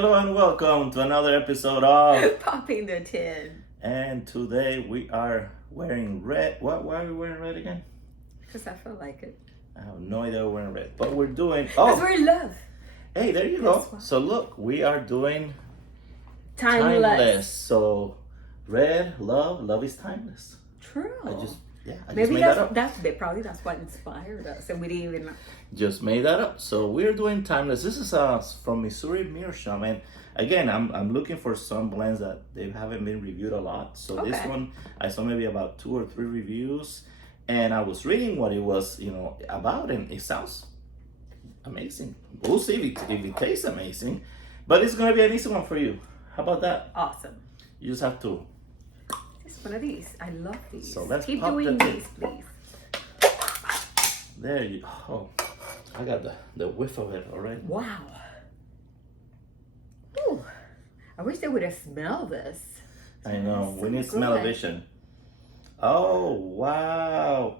Hello and welcome to another episode of Popping the Tin. And today we are wearing red. Why are we wearing red again? Because I feel like it. I have no idea we're wearing red. But we're doing Because we're in love. Hey, there you go. So look, we are doing Timeless. So red, love is timeless. True. I just Maybe made that's that up. probably that's what inspired us, and we didn't even know. Just made that up. So we're doing timeless. This is from Missouri Meerschaum, and again, I'm looking for some blends that they haven't been reviewed a lot. So this one I saw maybe about 2 or 3 reviews, and I was reading what it was, about, and it sounds amazing. We'll see if it tastes amazing, but it's gonna be an easy one for you. How about that? Awesome. You just have to. It's one of these. I love these. So let's keep pop doing the these, please. There you. Oh, I got the whiff of it already. Wow. Ooh. I wish they would have smelled this. I know. So We need smell-o-vision. Oh wow!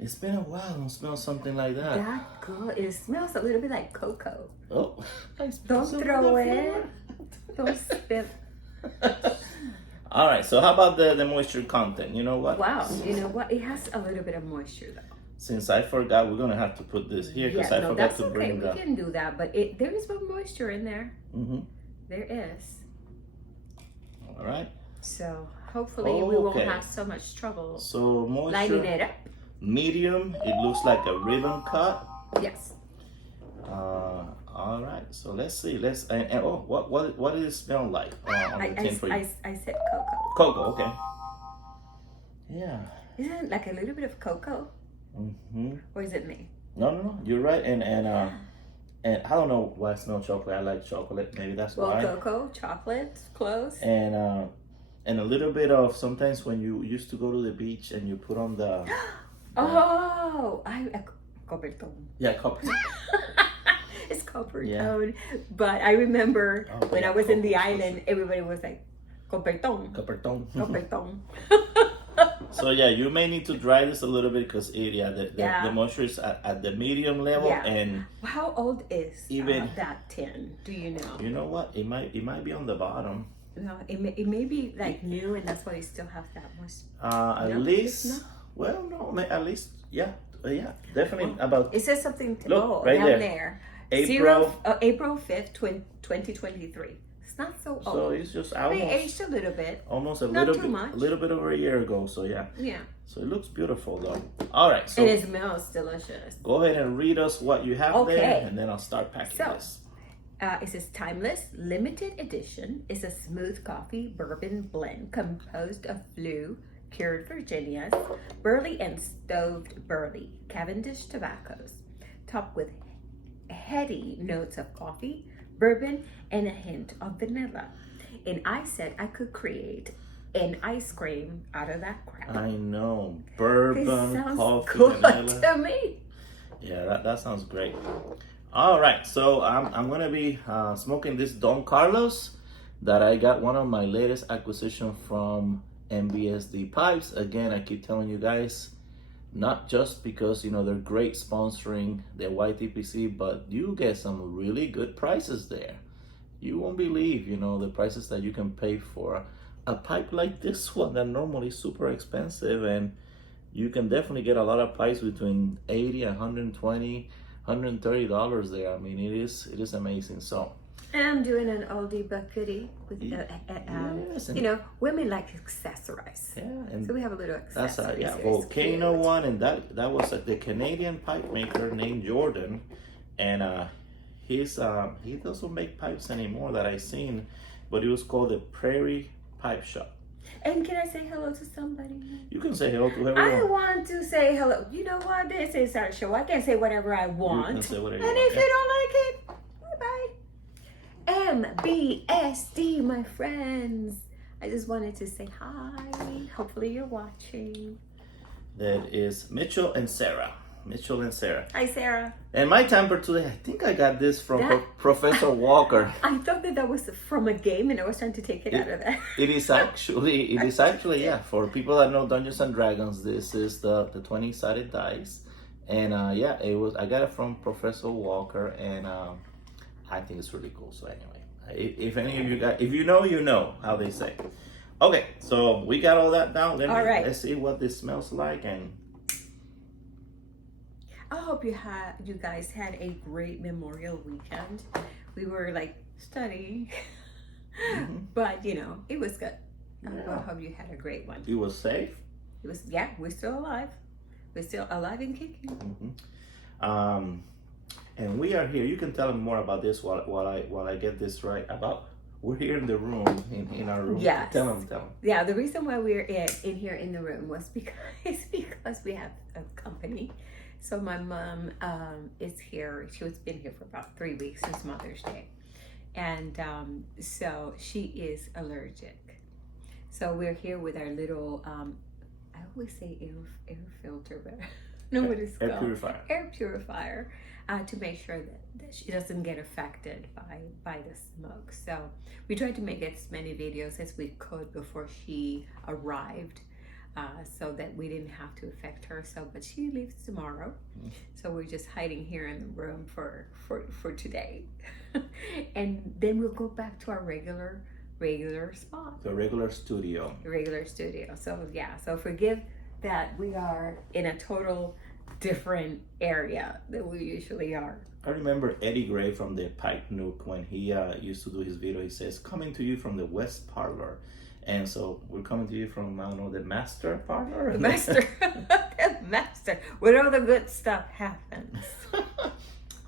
It's been a while. I don't smell something like that. That good. It smells a little bit like cocoa. Oh, Don't throw it. Don't spit. All right. So how about the moisture content? You know what? Wow. You know what? It has a little bit of moisture though. Since I forgot, we're gonna have to put this here because I forgot to bring We can do that, but there is some moisture in there. Mm-hmm. There is. All right. So hopefully we won't have so much trouble. So moisture. Lighting it up. Medium. It looks like a ribbon cut. Yes. All right. So let's see. What did it smell like on the tin for you? I said cocoa. Cocoa. Okay. Yeah. Isn't it like a little bit of cocoa? Mm-hmm. Or is it me? No. You're right. And I don't know why I smell chocolate. I like chocolate. Maybe that's why. Cocoa, chocolate, close. And a little bit of sometimes when you used to go to the beach and you put on the. Copertón. Yeah, copper. It's copertón. But I remember when I was in the island, everybody was like, copertón. Copertón. So yeah, you may need to dry this a little bit because the moisture is at the medium level. Yeah. And how old is that tin? Do you know? You know what? It might be on the bottom. No, it may be like new, and that's why it still has that much. At least. Well, no, at least definitely about. It says something. Right down there. April 5th, 2023. It's not so old. So it's just almost. They aged a little bit. Almost a not little too bit, much. a little bit over a year ago. So yeah. Yeah. So it looks beautiful though. All right. So and it smells delicious. Go ahead and read us what you have there, and then I'll start packing this. It says timeless, limited edition. It's a smooth coffee bourbon blend composed of flue, cured Virginias, burley and stoved barley, Cavendish tobaccos, topped with heady notes of coffee, bourbon, and a hint of vanilla. And I said I could create an ice cream out of that crap. I know. Bourbon, coffee, good vanilla. To me. Yeah, that sounds great. All right, so I'm gonna be smoking this Don Carlos that I got one of my latest acquisition from MBSD Pipes. Again, I keep telling you guys, not just because they're great sponsoring the YTPC, but you get some really good prices there. You won't believe the prices that you can pay for a pipe like this one that normally is super expensive, and you can definitely get a lot of pipes between $80 and $120, $130 there. I mean, it is amazing. So. And I'm doing an oldie but goodie with women like accessorize. Yeah, and so we have a little accessory. That's a volcano one, and that was the Canadian pipe maker named Jordan, and he doesn't make pipes anymore that I've seen, but it was called the Prairie Pipe Shop. And can I say hello to somebody? You can say hello to everyone. I want to say hello. You know what? This is our show. I can say whatever I want. You can say whatever you want. If you don't like it, bye-bye. MBSD, my friends. I just wanted to say hi. Hopefully you're watching. That is Mitchell and Sarah. Hi, Sarah. And my tamper today, I think I got this from Professor Walker. I thought that was from a game, and I was trying to take it out of there. It is actually, yeah. For people that know Dungeons and Dragons, this is the 20-sided dice, and I got it from Professor Walker, and I think it's really cool. So anyway, If any of you guys, if you know, you know how they say. Okay, so we got all that down. All right. Let's see what this smells like. And I hope you guys had a great Memorial weekend. We were like studying, but you know, it was good. I hope you had a great one. it was safe. It was, yeah, we're still alive. We're still alive and kicking. And we are here. You can tell them more about this while I get this right. We're here in the room, in our room. Yes. Tell them. Yeah, the reason why we're in here in the room was because we have a company. So my mom is here. She's been here for about 3 weeks since Mother's Day. And so she is allergic. So we're here with our little, I always say air filter, but no, what it's called? Air purifier. To make sure that she doesn't get affected by the smoke. So we tried to make as many videos as we could before she arrived, so that we didn't have to affect her. So, but she leaves tomorrow, so we're just hiding here in the room for today, and then we'll go back to our regular spot, the regular studio. So yeah, so forgive that we are in a total different area than we usually are. I remember Eddie Gray from the Pipe Nook when he used to do his video. He says, "Coming to you from the West Parlor," and so we're coming to you from, I don't know, the Master Parlor. The Master, the Master, where all the good stuff happens.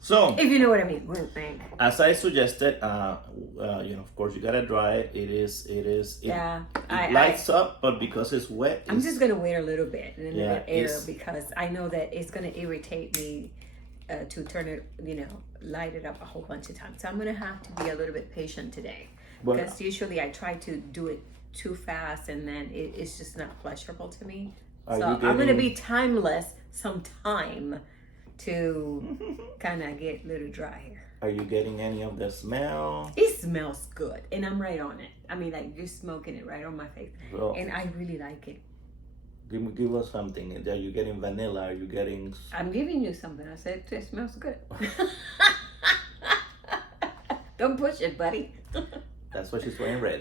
So, if you know what I mean, we'll think. As I suggested, you know, of course, you gotta dry it. It lights up, but because it's wet, I'm just gonna wait a little bit and let it air, because I know that it's gonna irritate me to turn it, you know, light it up a whole bunch of times. So I'm gonna have to be a little bit patient today, because usually I try to do it too fast and then it's just not pleasurable to me. So I'm gonna be timeless sometime to kind of get a little dry here. Are you getting any of the smell? It smells good, and I'm right on it. I mean, like, you're smoking it right on my face, and I really like it. Give us something. Are you getting vanilla? Are you getting... I'm giving you something. I said it smells good. Don't push it, buddy. That's why she's wearing red.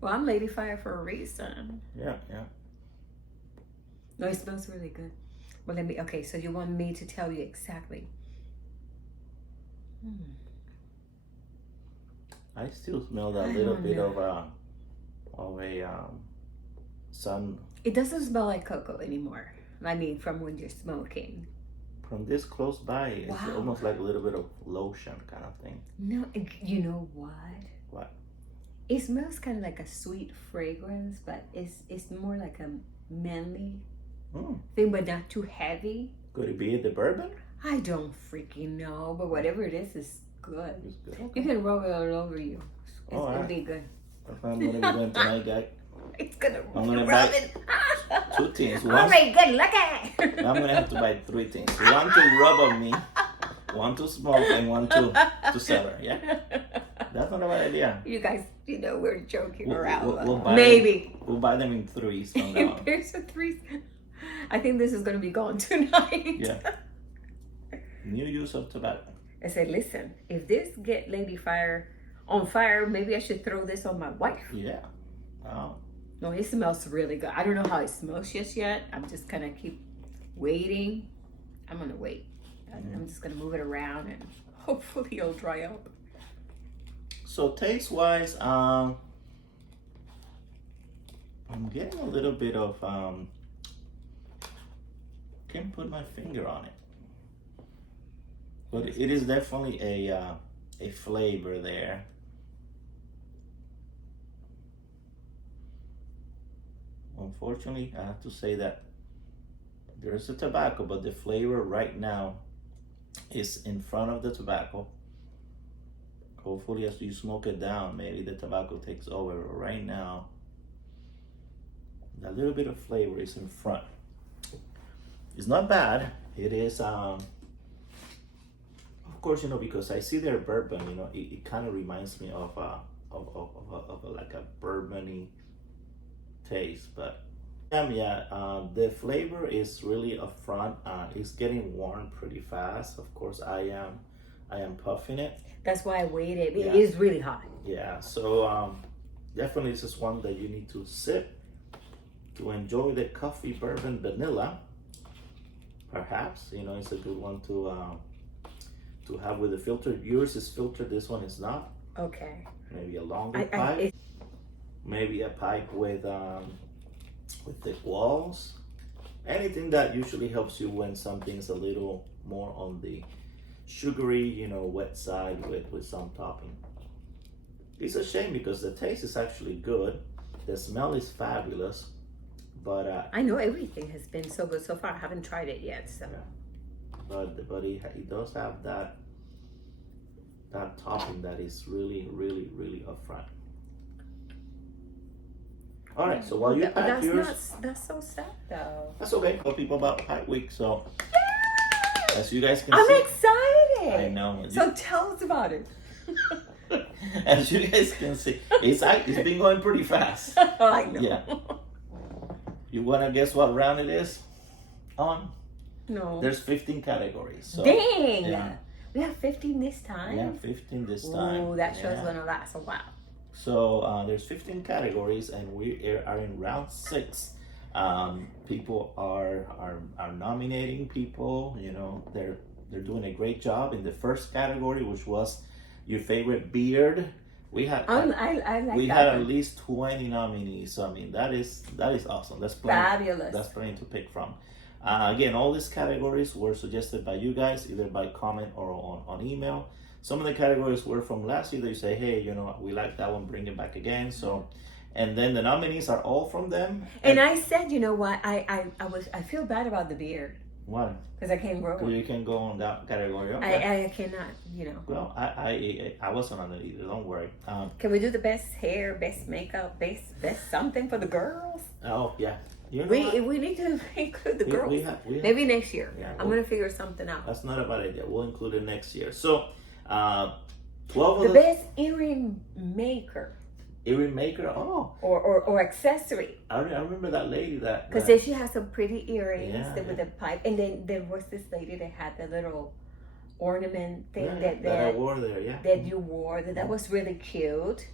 Well, I'm Lady Fire for a reason. Yeah. No, it smells really good. Well, okay, so you want me to tell you exactly. I still smell that little bit of a sun. It doesn't smell like cocoa anymore. I mean, from when you're smoking. From this close by, it's almost like a little bit of lotion kind of thing. No, you know what? What? It smells kind of like a sweet fragrance, but it's more like a manly thing, but not too heavy. Could it be the bourbon? I don't freaking know, but whatever it is good. It's good. Okay. You can rub it all over you. It's gonna be good. That's what I'm gonna be doing tonight, guys. It's gonna I'm gonna rub buy it. 2 things. All right, good luck. I'm gonna have to buy 3 things. 1 to rub on me, 1 to smoke, and 1 to sell her. Yeah, that's not a bad idea. You guys, you know, we're joking around. We'll buy them in 3s from now on. There's a 3. I think this is gonna be gone tonight. Yeah. New use of tobacco. I said, listen, if this get Lady Fire on fire, maybe I should throw this on my wife. Yeah. Oh. No, it smells really good. I don't know how it smells just yet. I'm just gonna keep waiting. I'm gonna wait. I'm just gonna move it around and hopefully it'll dry up. So taste wise, I'm getting a little bit of can't put my finger on it, but it is definitely a flavor there. Unfortunately, I have to say that there's a tobacco, but the flavor right now is in front of the tobacco. Hopefully, as you smoke it down, maybe the tobacco takes over. Right now, that little bit of flavor is in front. It's not bad. It is, of course, you know, because I see their bourbon, you know, it kind of reminds me of like a bourbon-y taste, but the flavor is really upfront. It's getting warm pretty fast. Of course, I am I am puffing it. That's why I waited. Yeah. It is really hot. Yeah, so definitely this is one that you need to sip to enjoy the coffee bourbon vanilla. Perhaps, you know, it's a good one to have with the filter. Yours is filtered, this one is not. Okay. Maybe a longer pipe. Maybe a pipe with thick walls. Anything that usually helps you when something's a little more on the sugary, you know, wet side with some topping. It's a shame because the taste is actually good. The smell is fabulous. But I know everything has been so good so far. I haven't tried it yet, so. Yeah. But it does have that topping that is really, really, really upfront. All right, so while you pack yours, that's so sad though. that's okay. For people about Pipe Week, so as you guys can I'm see, excited. I know. So tell us about it. As you guys can see, it's been going pretty fast. I know. Yeah. You wanna guess what round it is? On? No. There's 15 categories. So, Dang! yeah. We have 15 this time? Yeah, 15 this time. Ooh, that show's gonna last a while. So there's 15 categories, and we are in round 6. People are nominating people. You know, they're doing a great job in the first category, which was your favorite beard. We had I like we that had one. at least 20 nominees. So I mean, that is awesome. That's plenty, Fabulous. That's plenty to pick from. Again, all these categories were suggested by you guys, either by comment or on email. Some of the categories were from last year. They say, hey, you know, we like that one, bring it back again. So, and then the nominees are all from them. And I said, you know what? I feel bad about the beard. Why? Because I can't grow Well, one. you can go on that category. Okay. I cannot, you know. Well, I wasn't on it either. Don't worry. Can we do the best hair, best makeup, best something for the girls? Oh yeah. You know We need to include the girls. We have, maybe next year. Yeah, I'm gonna figure something out. That's not a bad idea. We'll include it next year. So, 12 The of best earring maker earring maker. Oh, or accessory. I remember that lady that. Because then she has some pretty earrings Yeah, with a pipe, and then there was this lady that had the little ornament thing that I wore there. Yeah. that you wore. That was really cute.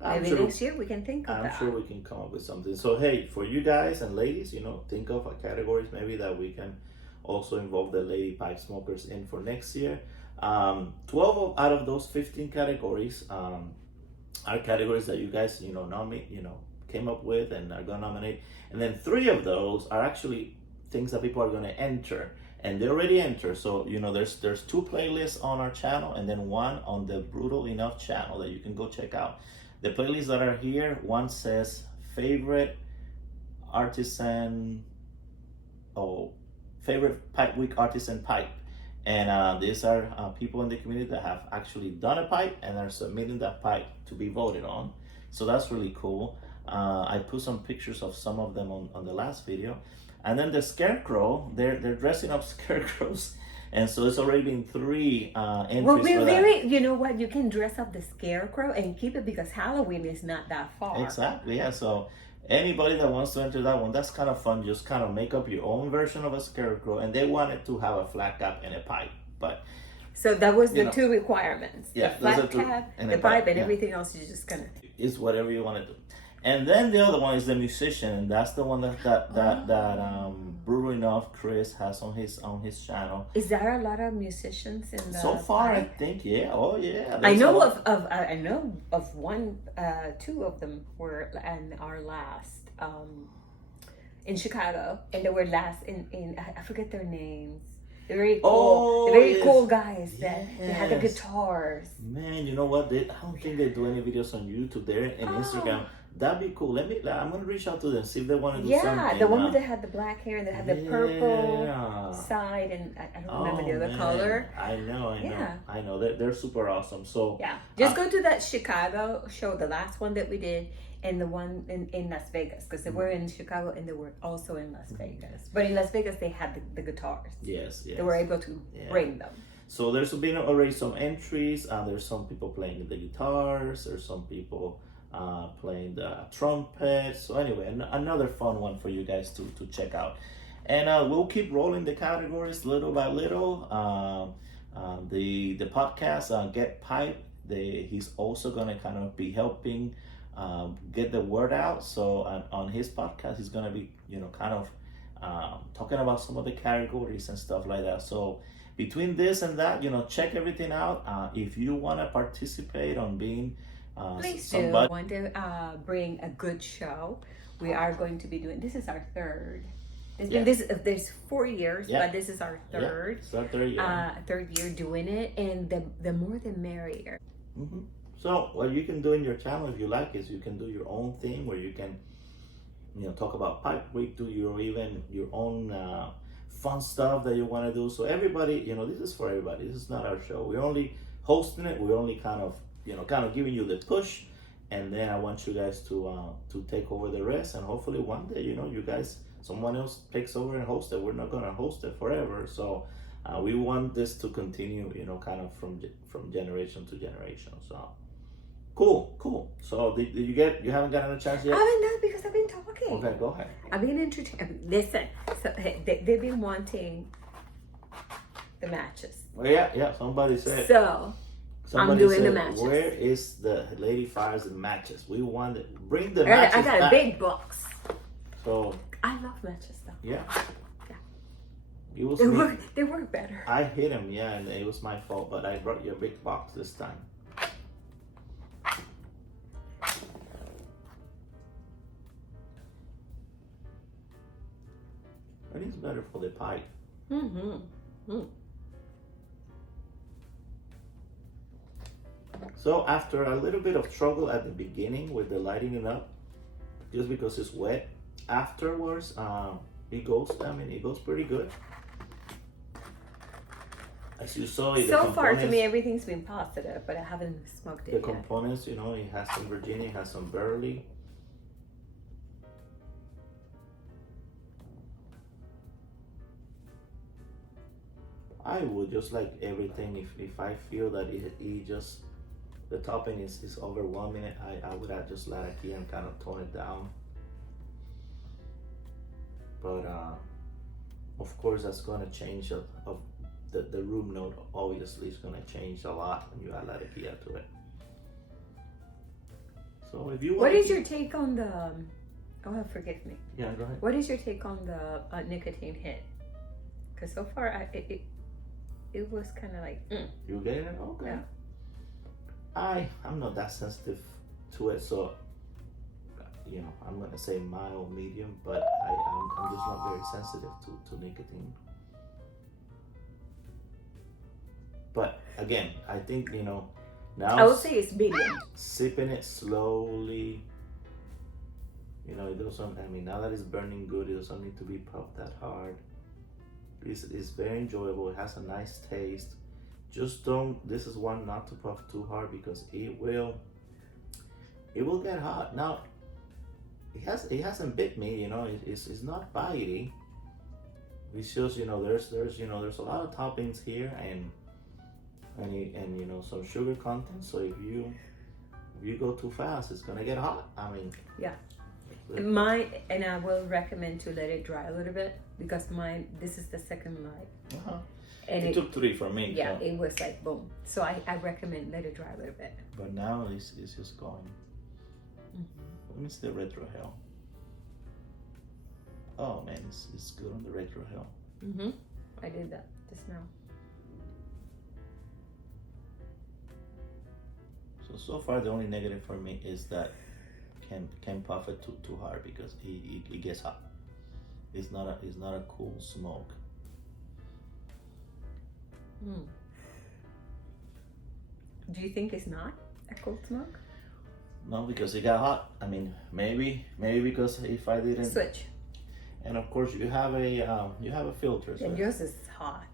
Maybe next year we can think of I'm that. sure we can come up with something. So hey, for you guys and ladies, you know, think of categories maybe that we can also involve the lady pipe smokers in for next year. 12 out of those 15 categories are categories that you guys, you know, nominate, you know, came up with and are gonna nominate. And then 3 of those are actually things that people are gonna enter. And they already enter. So, you know, there's 2 playlists on our channel and then 1 on the Brutal Enough channel that you can go check out. The playlists that are here, one says favorite artisan, favorite Pipe Week artisan pipe. And these are people in the community that have actually done a pipe and are submitting that pipe to be voted on. So that's really cool. I put some pictures of some of them on the last video. And then the scarecrow, they're dressing up scarecrows. And so it's already been 3 entries Well, we're for very, you know what, you can dress up the scarecrow and keep it because Halloween is not that far. Exactly, yeah. So anybody that wants to enter that one, that's kind of fun. Just kind of make up your own version of a scarecrow. And they wanted to have a flat cap and a pipe. But so that was the 2 requirements. Yeah, the flat cap, the pipe, and everything else you just kind of... It's whatever you want to do. And then the other one is the musician, and that's the one that Brutal Enough Chris has on his channel. Is there a lot of musicians in the So far, pipe? I think, yeah. Oh, yeah. I know of one, 2 of them were in our last in Chicago, and they were last in I forget their names. They're very cool. They're very cool guys that they had the guitars. Man, you know what? I don't think they do any videos on YouTube. They're in Instagram. That'd be cool. I'm gonna reach out to them, see if they want to do something. Yeah, the one that had the black hair and they had the purple side, and I don't remember the other color. I know. Yeah. I know. They're super awesome. So yeah, just go to that Chicago show, the last one that we did, and the one in Las Vegas, because they were in Chicago and they were also in Las Vegas. But in Las Vegas, they had the guitars. Yes. They were able to bring them. So there's been already some entries. There's some people playing the guitars. There's some people playing the trumpet. So anyway, another fun one for you guys to check out. And we'll keep rolling the categories little by little. The podcast Get Pipe. He's also gonna kind of be helping get the word out. So on his podcast, he's gonna be kind of talking about some of the categories and stuff like that. So between this and that, check everything out. If you want to participate on being Please somebody. do. Want to bring a good show. We are going to be doing. This is our third. It's been there's 4 years, but this is our third. It's our third year. Third year doing it, and the more the merrier. Mm-hmm. So what you can do in your channel, if you like, is you can do your own thing where you can, talk about pipe. We do your own fun stuff that you want to do. So everybody, this is for everybody. This is not our show. We're only hosting it. We're only kind of giving you the push, and then I want you guys to take over the rest. And hopefully one day, you guys, someone else takes over and hosts it. We're not gonna host it forever. So we want this to continue, kind of from generation to generation. So cool. So did you haven't gotten a chance yet? I haven't done because I've been talking. Okay, go ahead. I've been entertaining. Listen, so they've been wanting the matches. Well, yeah. Somebody said. So Somebody I'm doing said, the matches. Where is the Lady Fires and matches? We want it. Bring the I matches got back. a big box. So I love matches though. yeah. Yeah. It was They work better. I hit him, and it was my fault, but I brought you a big box this time. It is better for the pipe. So after a little bit of struggle at the beginning with the lighting it up, just because it's wet, afterwards it goes pretty good. As you saw, So far to me everything's been positive, but I haven't smoked it the yet. components, it has some Virginia, it has some burley. I would just like everything, if I feel that it just, the topping is overwhelming it, I would have just let it here and kind of tone it down. But of course that's going to change the room note. Obviously it's going to change a lot when you add Latakia to it. So if you want, what is your take on the forgive me, yeah, go ahead. what is your take on the nicotine hit? Because so far it was kind of like You getting it? Okay. Yeah. I'm not that sensitive to it, so I'm gonna say mild, medium, but I'm just not very sensitive to nicotine. But again, I think now I would say it's medium. sipping it slowly. It doesn't. I mean, now that it's burning good, it doesn't need to be puffed that hard. It's very enjoyable. It has a nice taste. Just don't. This is one not to puff too hard because it will get hot. Now it hasn't bit me. It's not bitey. It's just there's a lot of toppings here and some sugar content. So if you go too fast, it's gonna get hot. I mean, Yeah. And I will recommend to let it dry a little bit because this is the second light. And it took 3 for me. Yeah, so. it was like boom. So I recommend let it dry a little bit. But now it's just going. Let me see the retro hell. Oh man, it's good on the retro hell. I did that just now. So far the only negative for me is that can puff it too hard because it gets hot. It's not a cool smoke. Do you think it's not a cold smoke? No, because it got hot. I mean, maybe because if I didn't Switch. And of course you have a filter. So And yours is hot.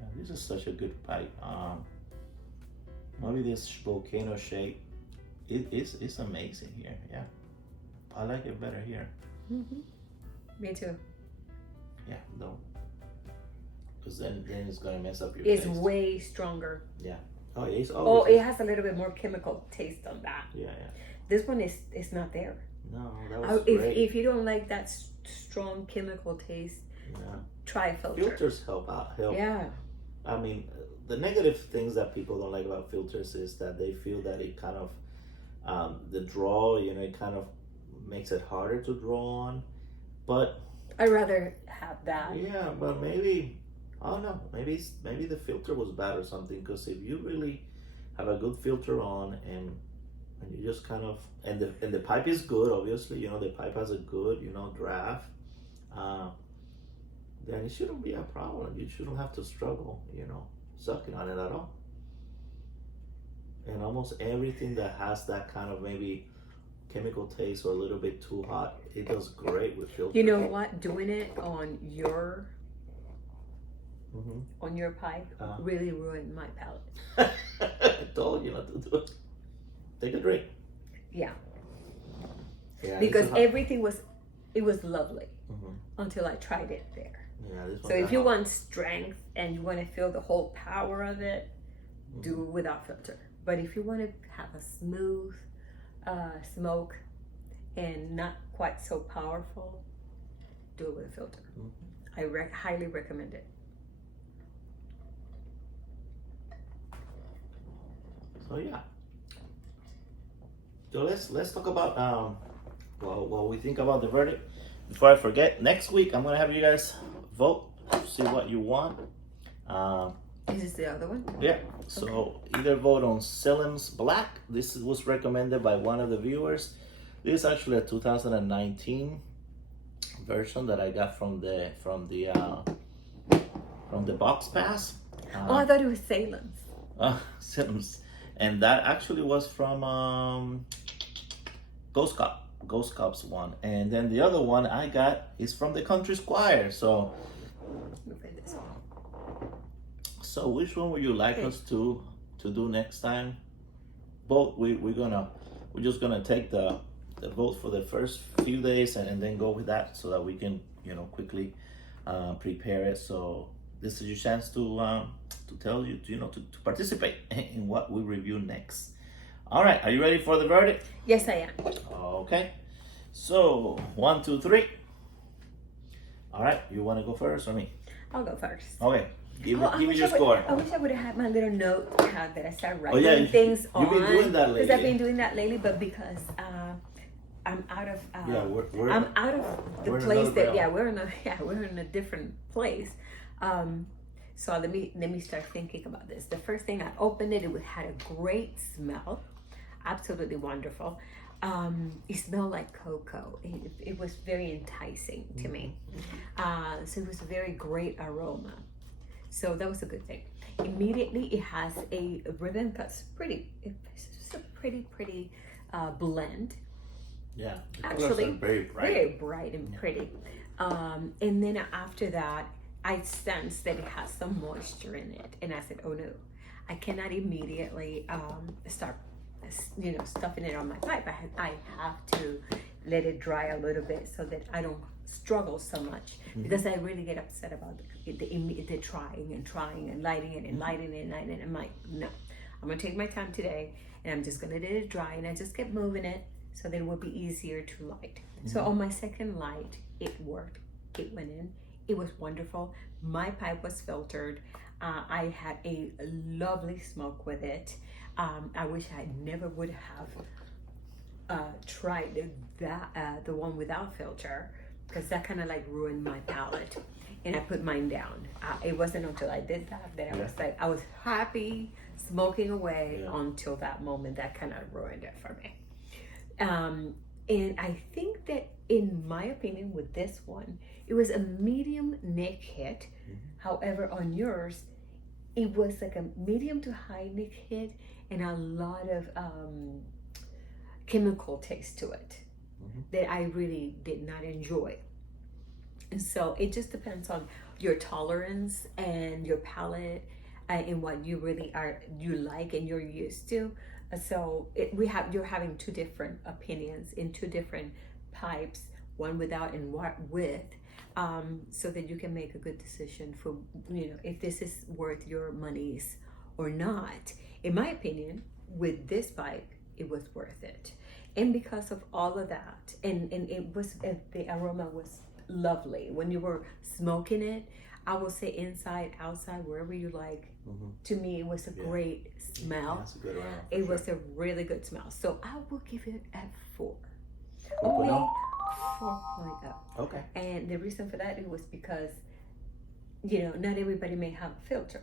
yeah, this is such a good pipe. Maybe this volcano shape, it's amazing here. Yeah, I like it better here. Me too. Yeah, no, because then it's gonna mess up your It's taste. way stronger. Yeah. Oh, it's Oh, always. it has a little bit more chemical taste on that. Yeah. This one is not there. No, that was great. If you don't like that strong chemical taste, Yeah. try a filter. Filters help. Yeah. I mean, the negative things that people don't like about filters is that they feel that it kind of the draw, it kind of makes it harder to draw on. But I'd rather have that. yeah, but maybe I don't know. Maybe the filter was bad or something. Because if you really have a good filter on and you just kind of and the pipe is good, obviously, the pipe has a good draft. Then it shouldn't be a problem. You shouldn't have to struggle, sucking on it at all. And almost everything that has that kind of maybe chemical taste or a little bit too hot, it does great with filter. You know what? Doing it on your pipe really ruined my palate. I told you not to do it. Take a drink. Yeah. Yeah. Because everything was lovely until I tried it there. Yeah, this one. So if you want strength and you want to feel the whole power of it, do it without filter. But if you want to have a smooth smoke and not quite so powerful, do it with a filter. I highly recommend it. So yeah. So let's talk about what we think about the verdict. Before I forget, next week I'm gonna have you guys vote, see what you want. Is this the other one? Yeah. So either vote on Selim's Black. This was recommended by one of the viewers. This is actually a 2019 version that I got from the box pass. I thought it was Salem's. Selim's, and that actually was from Ghost Cop's one, and then the other one I got is from the Country Squire. So which one would you like us to do next time? Both. We're just gonna take the vote for the first few days and then go with that so that we can quickly prepare it. So this is your chance to tell you to participate in what we review next. All right, are you ready for the verdict? Yes, I am. Okay, so 1, 2, 3. All right, you want to go first or me? I'll go first. Okay, give me your score. I wish I would have had my little notepad that I started writing things on. You've been doing that lately. Because I've been doing that lately, but because I'm out of I'm out of the place that we're in a different place. So let me start thinking about this. The first thing I opened it had a great smell, absolutely wonderful. It smelled like cocoa. It was very enticing to me. So it was a very great aroma. So that was a good thing. Immediately it has a ribbon that's pretty. It's a pretty blend. Yeah, actually very bright and pretty. And then after that, I sensed that it has some moisture in it, and I said, "Oh no, I cannot immediately start, stuffing it on my pipe. I have to let it dry a little bit so that I don't struggle so much because I really get upset about the trying and lighting it and lighting it. I'm like, no, I'm gonna take my time today, and I'm just gonna let it dry, and I just kept moving it so that it will be easier to light. So on my second light, it worked. It went in. It was wonderful. My pipe was filtered. I had a lovely smoke with it. I wish I never would have tried the one without filter, because that kind of like ruined my palate. And I put mine down. It wasn't until I did that I was like, I was happy smoking away until that moment. That kind of ruined it for me. And I think that, in my opinion, with this one, it was a medium nick hit. However, on yours, it was like a medium to high nick hit and a lot of chemical taste to it that I really did not enjoy. And so it just depends on your tolerance and your palate and what you like and you're used to. So you're having two different opinions in two different pipes, one without and one with, so that you can make a good decision for if this is worth your monies or not. In my opinion, with this pipe, it was worth it, and because of all of that, and it was the aroma was lovely. When you were smoking it, I will say inside, outside, wherever you like. To me, it was a great smell. That's a good one. It was a really good smell. So I will give it a 4. 4.0? Only 4.0. Okay. And the reason for that, it was because, not everybody may have a filter.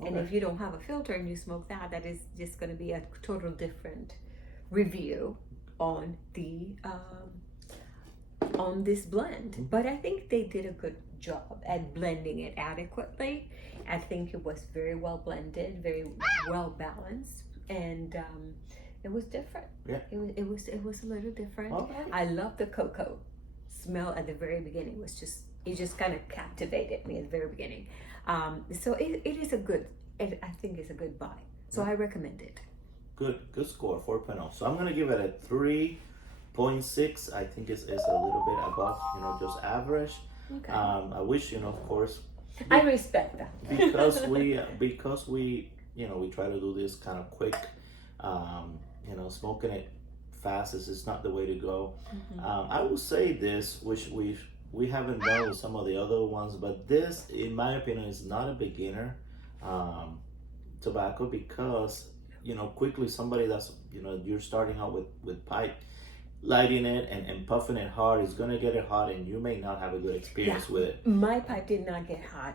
Okay. And if you don't have a filter and you smoke that is just going to be a total different review on the on this blend. But I think they did a good job at blending it adequately. I think it was very well blended, very well balanced, and it was different. Yeah. It was a little different. Okay. I love the cocoa smell at the very beginning. It just kind of captivated me at the very beginning. So it is a good. I think it's a good buy. So I recommend it. Good score, 4.0. So I'm gonna give it a 3.6. I think it's a little bit above, just average. Okay. I wish, of course, I respect that. because we we try to do this kind of quick, smoking it fast is not the way to go. I will say this, which we haven't done with some of the other ones, but this, in my opinion, is not a beginner tobacco, because quickly somebody that's you're starting out with pipe, lighting it and puffing it hard is gonna get it hot, and you may not have a good experience with it. My pipe did not get hot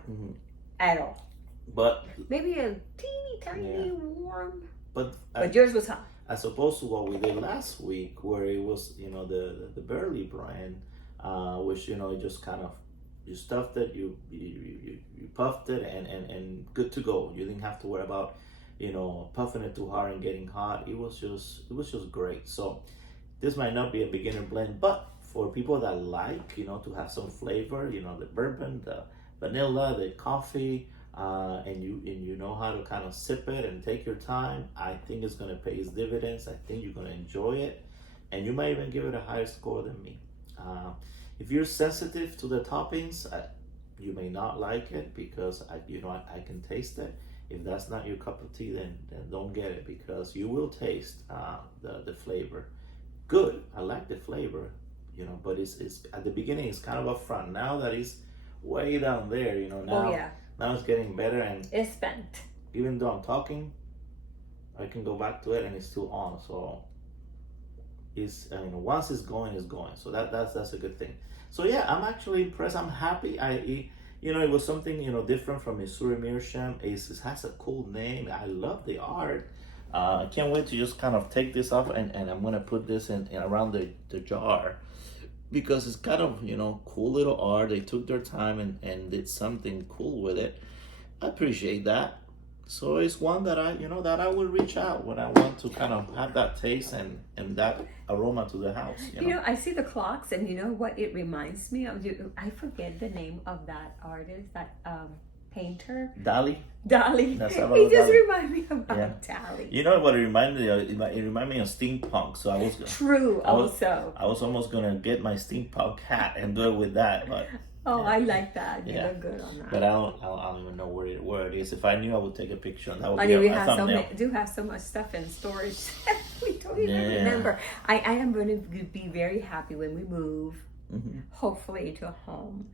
at all. But Maybe a teeny tiny warm, but yours was hot. as opposed to what we did last week, where it was the Burley brand, which it just kind of, you stuffed it, you puffed it, and good to go. You didn't have to worry about puffing it too hard and getting hot. It was just great. So this might not be a beginner blend, but for people that like to have some flavor, the bourbon, the vanilla, the coffee, and you know how to kind of sip it and take your time, I think it's gonna pay its dividends. I think you're gonna enjoy it, and you might even give it a higher score than me. If you're sensitive to the toppings, you may not like it, because I can taste it. If that's not your cup of tea, then don't get it, because you will taste the flavor. Good, I like the flavor, but it's at the beginning it's kind of upfront. Now that it's way down there, now it's getting better, and It's spent. even though I'm talking, I can go back to it and it's still on. So it's once it's going, it's going. So that's a good thing. So yeah, I'm actually impressed. I'm happy. It was something different from Missouri Meerschaum. It has a cool name. I love the art. I can't wait to just kind of take this off, and I'm gonna put this in around the jar, because it's kind of cool little art. They took their time and did something cool with it. I appreciate that. So it's one that I will reach out when I want to kind of have that taste and that aroma to the house. I see the clocks, and you know what it reminds me of? I forget the name of that artist, that painter. Dali. He Salvador just Dali. reminded me about Dali. You know what it reminded me of? It reminded me of steampunk. So I was True. I was almost gonna get my steampunk hat and do it with that, but. Oh, I like that. You look good on that. But I don't even know where it is. If I knew, I would take a picture. And that would I be mean, we a thumbnail. do have so much stuff in storage. We don't even remember. I am going to be very happy when we move, hopefully to a home,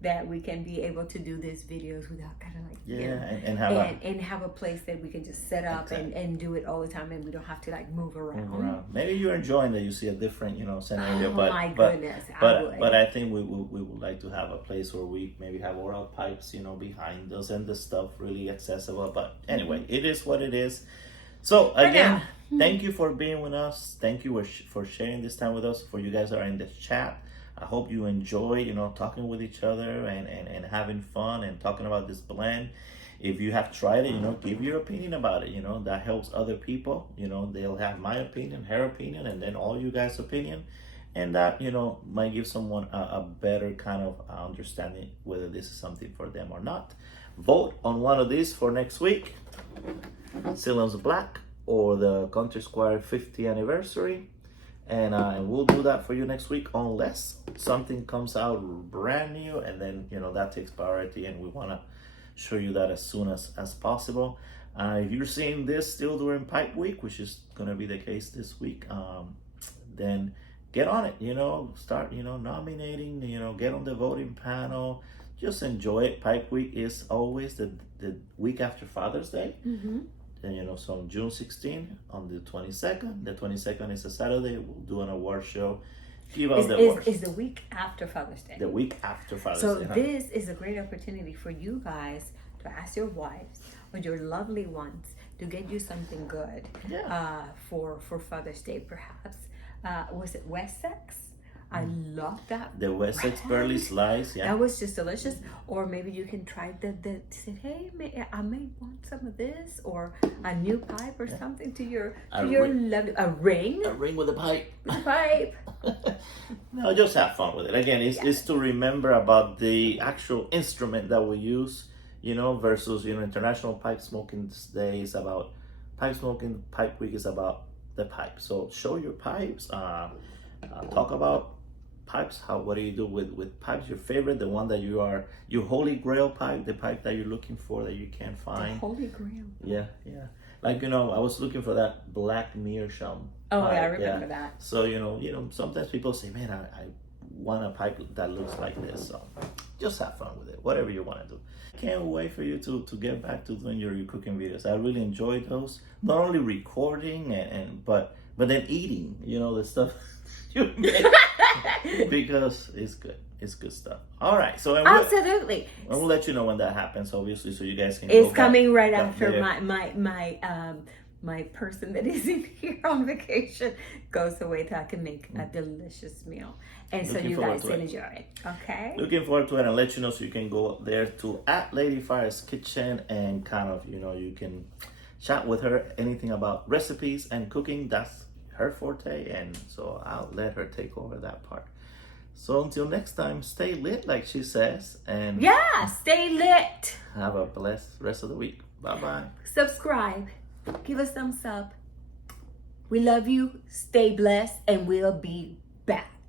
that we can be able to do these videos without kind of like and have a place that we can just set up and do it all the time, and we don't have to like move around. Maybe you're enjoying that you see a different scenario. Oh but my goodness, but I think we would like to have a place where we maybe have oral pipes behind us, and the stuff really accessible. But anyway, it is what it is. So again, thank you for being with us. Thank you for sharing this time with us. For you guys that are in the chat, I hope you enjoy, talking with each other and having fun and talking about this blend. If you have tried it, give your opinion about it. That helps other people. They'll have my opinion, her opinion, and then all you guys' opinion. And that, might give someone a better kind of understanding whether this is something for them or not. Vote on one of these for next week. Ceylon's Black or the Country Squire 50th anniversary. And we'll do that for you next week, unless something comes out brand new, and then that takes priority, and we want to show you that as soon as possible. If you're seeing this still during Pipe Week, which is going to be the case this week, then get on it, start, nominating, get on the voting panel. Just enjoy it. Pipe Week is always the week after Father's Day. Mm-hmm. And, so on June 16th, on the 22nd, the 22nd is a Saturday, we'll do an award show. Give out the awards. Is the week after Father's Day. The week after Father's Day. So this is a great opportunity for you guys to ask your wives or your lovely ones to get you something good for Father's Day, perhaps. Was it Wessex? I love that. The Wessex Burley Slice, That was just delicious. Or maybe you can try say, hey, I may want some of this, or a new pipe or something to your lovely a ring. A ring with a pipe. With a pipe. No, just have fun with it. Again, it's to remember about the actual instrument that we use, versus International Pipe Smoking Day is about pipe smoking. Pipe Week is about the pipe. So show your pipes. Talk about pipes. What do you do with pipes? Your favorite, the one that your holy grail pipe, the pipe that you're looking for that you can't find. The holy grail. Yeah. Like, I was looking for that black Meerschaum. Oh, yeah, I remember that. So, sometimes people say, man, I want a pipe that looks like this. So just have fun with it, whatever you want to do. Can't wait for you to get back to doing your cooking videos. I really enjoy those. Not only recording but then eating, the stuff you make. Because it's good. It's good stuff. All right. So absolutely. We'll let you know when that happens, obviously, so you guys can. It's coming right after my person that isn't here on vacation goes away, so I can make a delicious meal, and so you guys can enjoy it. Okay. Looking forward to it, and let you know so you can go there to @Lady Fire's Kitchen and kind of you can chat with her anything about recipes and cooking. That's her forte, and so I'll let her take over that part. So until next time, stay lit, like she says, and stay lit. Have a blessed rest of the week. Bye-bye. Subscribe. Give us thumbs up. We love you. Stay blessed, and we'll be back.